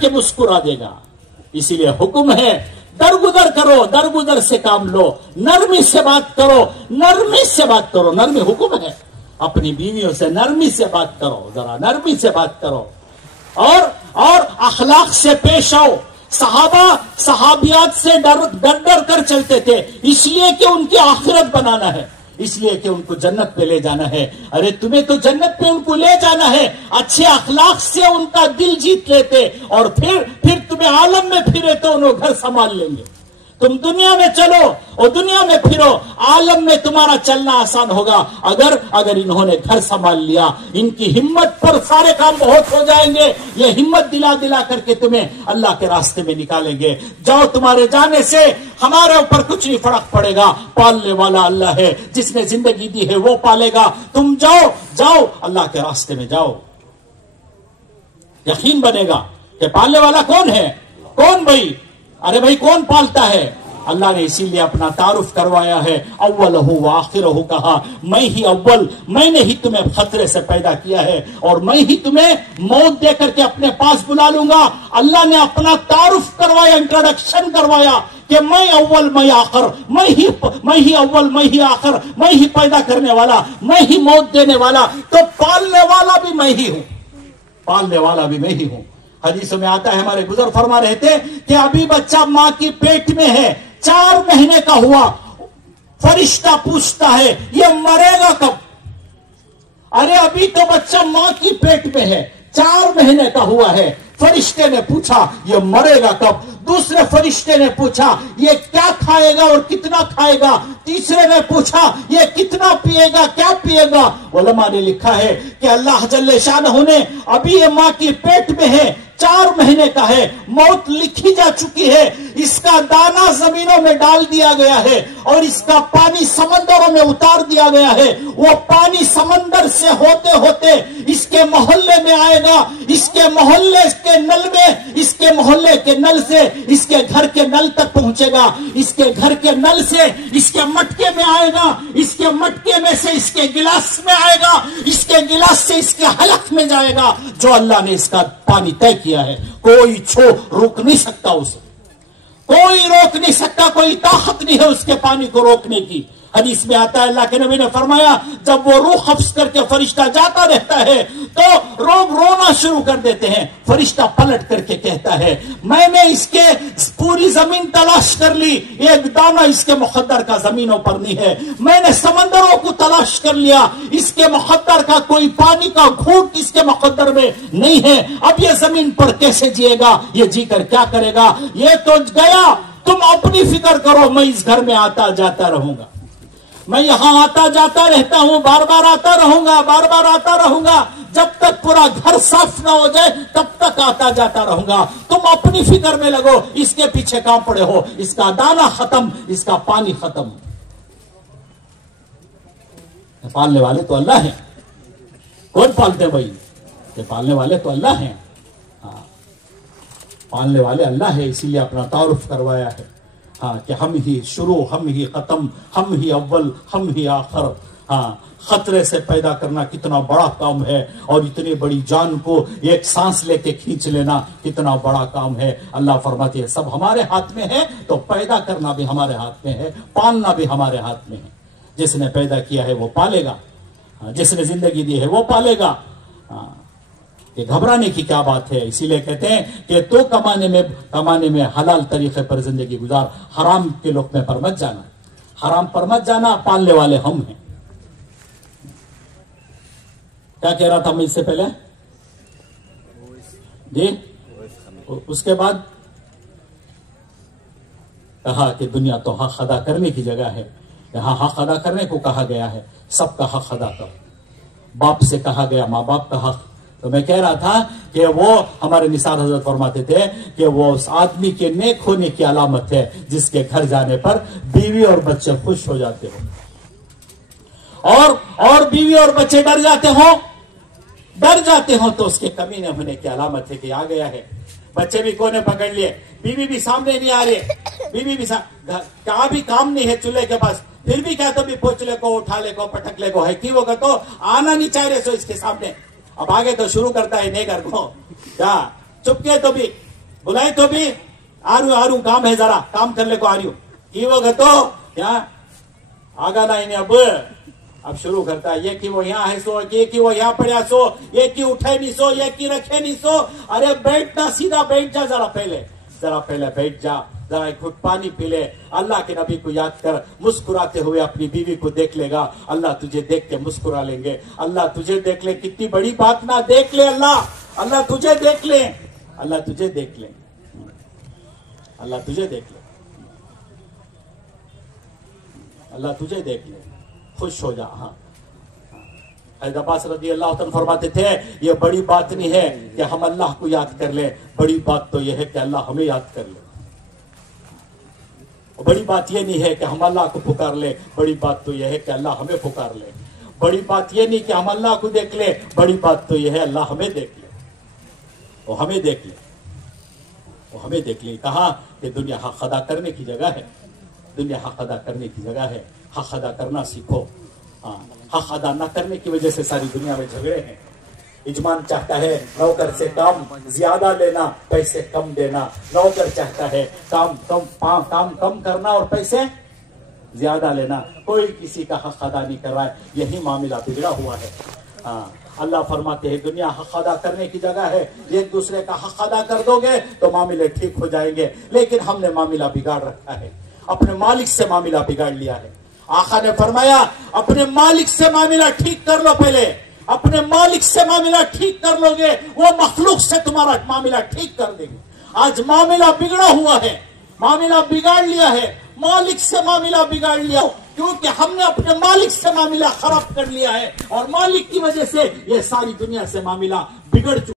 के मुस्कुरा देगा। इसीलिए हुक्म है दरगुदर करो, दरगुदर से काम लो, नरमी से बात करो, नरमी से बात करो। नरमी हुक्म है, अपनी बीवियों से नरमी से बात करो, जरा नरमी से बात करो और अखलाक से पेश आओ। सहाबा सहाबियात से डर कर चलते थे, इसलिए कि उनकी आखिरत बनाना है, इसलिए कि उनको जन्नत पे ले जाना है। अरे तुम्हें तो जन्नत पे उनको ले जाना है, अच्छे अखलाक से उनका दिल जीत लेते और फिर तुम्हें आलम में फिरे तो उन्हें घर संभाल लेंगे। तुम दुनिया में चलो और दुनिया में फिरो, आलम में तुम्हारा चलना आसान होगा अगर इन्होंने घर संभाल लिया। इनकी हिम्मत पर सारे काम बहुत हो जाएंगे। ये हिम्मत दिला करके तुम्हें अल्लाह के रास्ते में निकालेंगे। जाओ, तुम्हारे जाने से हमारे ऊपर कुछ नहीं फर्क पड़ेगा, पालने वाला अल्लाह है, जिसने जिंदगी दी है वो पालेगा। तुम जाओ अल्लाह के रास्ते में जाओ। यकीन बनेगा कि पालने वाला कौन है, कौन भाई, अरे भाई कौन पालता है। अल्लाह ने इसीलिए अपना तारुफ करवाया है, अव्वलहु व आखिरहु कहा, मैं ही अव्वल, मैंने ही तुम्हें खतरे से पैदा किया है और मैं ही तुम्हें मौत दे करके अपने पास बुला लूंगा। अल्लाह ने अपना तारुफ करवाया, इंट्रोडक्शन करवाया कि मैं अव्वल मैं आखिर, मैं ही अव्वल मैं ही आखिर, मैं ही पैदा करने वाला, मैं ही मौत देने वाला, तो पालने वाला भी मैं ही हूं, पालने वाला भी मैं ही हूं। हदीसों में आता है, हमारे बुजुर्ग फरमा रहे थे कि अभी बच्चा मां की पेट में है, 4 महीने का हुआ, फरिश्ता पूछता है ये मरेगा कब। अरे अभी तो बच्चा मां की पेट में है, 4 महीने का हुआ है, फरिश्ते ने पूछा ये मरेगा कब। दूसरे फरिश्ते ने पूछा ये क्या खाएगा और कितना खाएगा। तीसरे ने पूछा ये कितना पिएगा, क्या पिएगा। उलमा ने लिखा है कि अल्लाह जल्ले शानहू ने अभी ये मां की पेट में है, 4 महीने का है, मौत लिखी जा चुकी है, इसका दाना जमीनों में डाल दिया गया है और इसका पानी समंदरों में उतार दिया गया है। वो पानी समंदर से होते होते इसके मोहल्ले में आएगा, इसके मोहल्ले के नल में, इसके मोहल्ले के नल से इसके घर के नल तक पहुंचेगा, इसके घर के नल से इसके मटके में आएगा, इसके मटके में से इसके गिलास में आएगा, इसके गिलास से इसके हलक में जाएगा। जो अल्लाह ने इसका पानी तय किया है, कोई रोक नहीं सकता उसे, कोई रोक नहीं सकता, कोई ताकत नहीं है उसके पानी को रोकने की। हदीस में आता है, अल्लाह के नबी ने फरमाया, जब वो रूह कब्ज करके फरिश्ता जाता रहता है तो लोग रोना शुरू कर देते हैं। फरिश्ता पलट करके कहता है, मैंने इसके पूरी जमीन तलाश कर ली, एक दाना इसके मुकद्दर का जमीनों पर नहीं है। मैंने समंदरों को तलाश कर लिया, इसके मुकद्दर का कोई पानी का घूंट इसके मुकद्दर में नहीं है। अब ये जमीन पर कैसे जिएगा, ये जीकर क्या करेगा। ये तो गया, तुम अपनी फिक्र करो, मैं इस घर में आता जाता रहूंगा, मैं यहां आता जाता रहता हूं, बार बार आता रहूंगा, बार बार आता रहूंगा, जब तक पूरा घर साफ ना हो जाए तब तक आता जाता रहूंगा। तुम अपनी फिक्र में लगो, इसके पीछे काम पड़े हो, इसका दाना खत्म, इसका पानी खत्म। पालने वाले तो अल्लाह हैं। कौन पालते भाई? ये पालने वाले तो अल्लाह हैं। हाँ, पालने वाले अल्लाह है, इसीलिए अपना तारुफ करवाया है। हाँ, कि हम ही शुरू, हम ही खत्म, हम ही अव्वल, हम ही आखिर। हाँ, खतरे से पैदा करना कितना बड़ा काम है और इतनी बड़ी जान को एक सांस लेके खींच लेना कितना बड़ा काम है। अल्लाह फरमाते हैं सब हमारे हाथ में है, तो पैदा करना भी हमारे हाथ में है, पालना भी हमारे हाथ में है। जिसने पैदा किया है वो पालेगा, जिसने जिंदगी दी है वो पालेगा। ये घबराने की क्या बात है। इसीलिए कहते हैं कि तो कमाने में हलाल तरीके पर जिंदगी गुजार, हराम के लुक़मे पर मत जाना, हराम पर मत जाना। पालने वाले हम हैं। क्या कह रहा था मैं इससे पहले जी? उसके बाद कहा कि दुनिया तो हक अदा करने की जगह है, यहां हक अदा करने को कहा गया है। सबका हक अदा करो। बाप से कहा गया माँ बाप का हक। तो मैं कह रहा था कि वो हमारे निसार हजरत फरमाते थे कि वो उस आदमी के नेक होने की अलामत है जिसके घर जाने पर बीवी और बच्चे खुश हो जाते हो, और बीवी और बच्चे डर जाते हो तो उसके कमीने होने की अलामत है कि आ गया है। बच्चे भी कोने पकड़ लिए, बीवी भी सामने नहीं आ रही, बीवी भी क्या भी काम नहीं है चूल्हे के पास, फिर भी क्या तो भी पोछ ले को, उठा ले को, पटक ले को है कि वो तो आना नहीं चाह रहे सो इसके सामने। अब आगे तो शुरू करता है नहीं कर को क्या चुपके तो भी बुलाए तो भी आ रही हूं, काम है जरा, काम करने को आ रही हूं। कि वो गतो क्या आगा ना इन्हें अब शुरू करता है, ये कि वो यहाँ है सो, ये कि वो यहाँ पड़ा सो, ये कि उठे नहीं सो, ये कि रखे नहीं सो। अरे बैठना, सीधा बैठ जा, जरा पहले बैठ जा, जरा एक घुट पानी पी ले। अल्लाह के नबी को याद कर, मुस्कुराते हुए अपनी बीवी को देख लेगा, अल्लाह तुझे देख के मुस्कुरा लेंगे। अल्लाह तुझे देख ले, कितनी बड़ी बात ना, देख ले अल्लाह तुझे देख ले, अल्लाह तुझे देख ले, अल्लाह तुझे देख ले, अल्लाह तुझे देख ले, खुश हो जा। हाँ, अब्बास रज़ी अल्लाह तआला फरमाते थे, ये बड़ी बात नहीं है कि हम अल्लाह को याद कर ले, बड़ी बात तो यह है कि अल्लाह हमें याद कर ले। बड़ी बात यह नहीं है कि हम अल्लाह को पुकार ले, बड़ी बात तो यह है कि अल्लाह हमें पुकार ले। बड़ी बात यह नहीं कि हम अल्लाह को देख ले, बड़ी बात तो यह है अल्लाह हमें देख ले, वो हमें देख ले, वो हमें देख ले। कहा कि दुनिया हक अदा करने की जगह है, दुनिया हक अदा करने की जगह है, हक अदा करना सीखो। हाँ, हक अदा न करने की वजह से सारी दुनिया में झगड़े हैं। यजमान चाहता है नौकर से काम ज्यादा लेना, पैसे कम देना। नौकर चाहता है काम कम करना और पैसे ज्यादा लेना। कोई किसी का हक अदा नहीं कर रहा है, यही मामला बिगड़ा हुआ है। हाँ, अल्लाह फरमाते हैं दुनिया हक अदा करने की जगह है, एक दूसरे का हक अदा कर दोगे तो मामले ठीक हो जाएंगे। लेकिन हमने मामला बिगाड़ रखा है, अपने मालिक से मामला बिगाड़ लिया है। आका ने फरमाया अपने मालिक से मामला ठीक कर लो, पहले अपने मालिक से मामला ठीक कर लोगे, वो मखलूक से तुम्हारा मामला ठीक कर देंगे। आज मामला बिगड़ा हुआ है, मामला बिगाड़ लिया है, मालिक से मामला बिगाड़ लिया, क्योंकि हमने अपने मालिक से मामला खराब कर लिया है और मालिक की वजह से ये सारी दुनिया से मामला बिगड़ चुका।